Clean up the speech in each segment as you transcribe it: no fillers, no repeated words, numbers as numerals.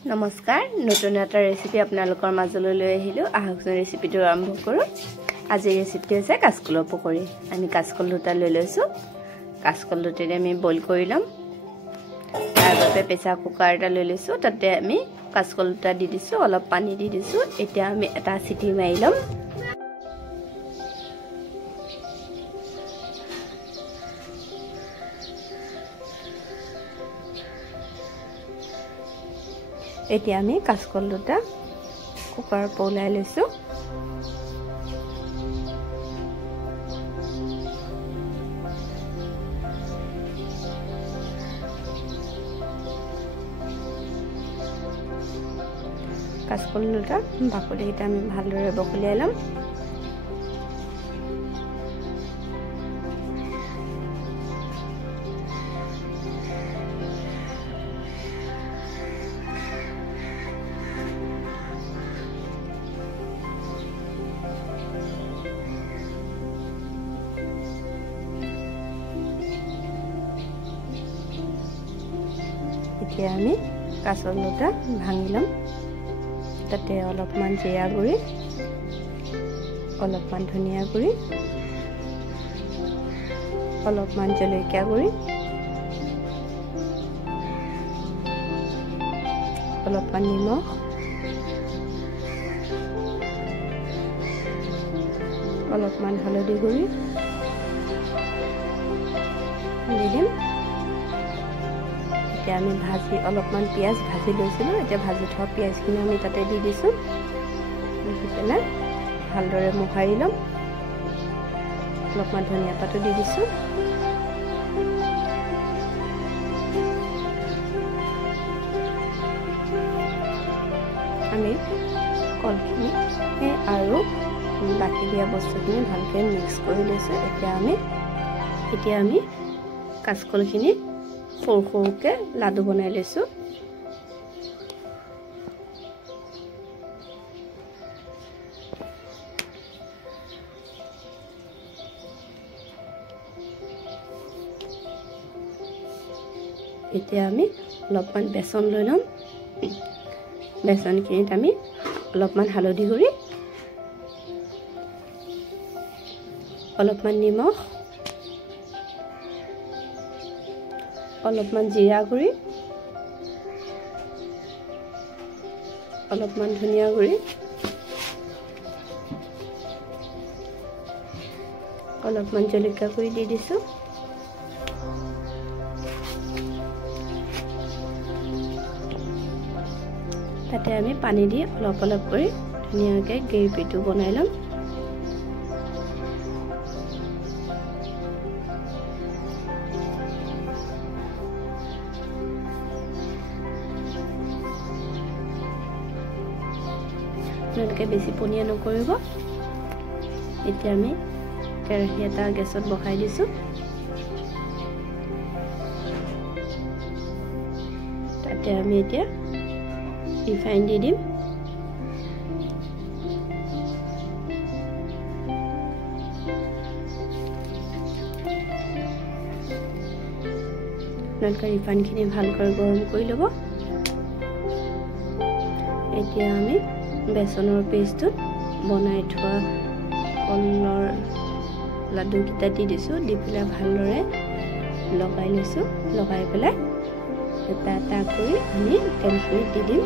নমস্কাৰ নতুন এটা ৰেচিপি আপোনালোকৰ মাজলৈ লৈ আহিলো আহকচোন ৰেচিপিটো আৰম্ভ কৰো আজি ৰেচিপি আছে কাচকলৰ পকৰি আমি কাচকল দুটা লৈ লৈছো কাচকল দুটাৰে আমি বইল কৰি লম তাৰপৰা প্ৰেছাৰ কুকাৰ এটা লৈ লৈছো তাতে আমি কাচকল দুটা দি দিছো অলপ পানী দি দিছো এতিয়া আমি এটা সিটি মাৰি লম এতিয়া আমি কাচকল দুটা কুকাৰ পলাই লৈছো কাচকল দুটা বাকলিটা আমি ভালদৰে বখলিয়াই লম এতিয়া আমি কাচকল দুটা ভাঙি লম তাতে অলপমান জিৰা গুড়ি অলপমান ধনিয়া গুড়ি অলপমান জলকীয়া গুড়ি অলপমান নিমখ অলপমান হালধি গুড়ি দি দিম এতিয়া আমি ভাজি অলপমান পিয়াজ ভাজি লৈছিলো এতিয়া ভাজি থোৱা পিয়াজখিনি আমি তাতে দি দিছো দি পেলাই ভালদৰে মোহাৰি লম অলপমান ধনিয়া পাতো দি দিছো আমি কলখিনি আৰু বাকি দিয়া বস্তুখিনি ভালকে মিক্স কৰি লৈছো এতিয়া আমি কাচকলখিনি সৰু সৰুকে লাডু বনাই লৈছো এতিয়া আমি অলপমান বেচন লৈ লম বেচনখিনিত আমি অলপমান হালধি গুড়ি অলপমান নিমখ অলপমান জিৰা গুড়ি অলপমান ধনিয়া গুড়ি অলপমান জলকীয়া গুড়ি দি দিছো তাতে আমি পানী দি অলপ অলপ কৰি ধুনীয়াকৈ গ্ৰেভিটো বনাই লম আপোনালোকে বেছি পনীয়া নকৰিব এতিয়া আমি কেৰাহী এটা গেছত বহাই দিছো তাতে আমি এতিয়া ৰিফাইন দি দিম আপোনালোকে ৰিফাইনখিনি ভালকৈ গৰম কৰি ল'ব এতিয়া আমি বেচনৰ পেষ্টটোত বনাই থোৱা কলৰ লাডুকেইটা দি দিছো দি পেলাই ভালদৰে লগাই লৈছো লগাই পেলাই এটা এটা কৰি আমি তেলখিনিত দি দিম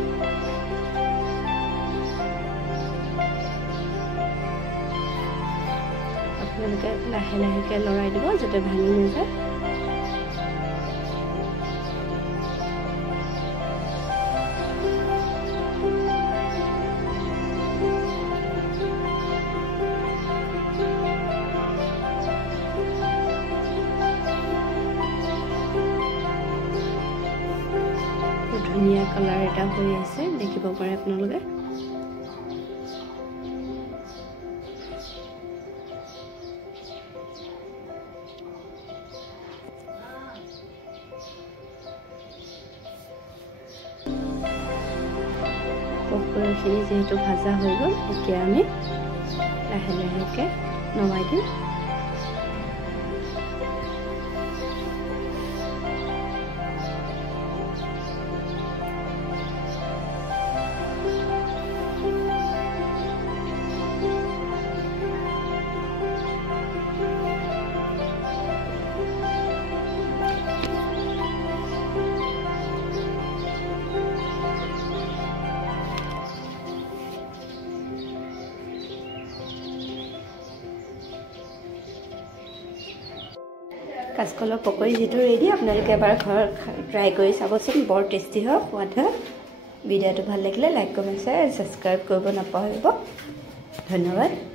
আপোনালোকে লাহে লাহেকৈ লৰাই দিব যাতে ভাঙি নাযায় ধুনীয়া কালাৰ এটা হৈ আছে দেখিব পাৰে আপোনালোকে পকৰিখিনি যেহেতু ভাজা হৈ গ'ল এতিয়া আমি লাহে লাহেকৈ নমাই দিম কাচকলৰ পকৰি যিটো ৰেডি আপোনালোকে এবাৰ ঘৰত ট্ৰাই কৰি চাবচোন বৰ টেষ্টি হয় সোৱাদ হয় ভিডিঅ'টো ভাল লাগিলে লাইক কমেণ্ট শ্বেয়াৰ ছাবস্ক্ৰাইব কৰিব নাপাহৰিব ধন্যবাদ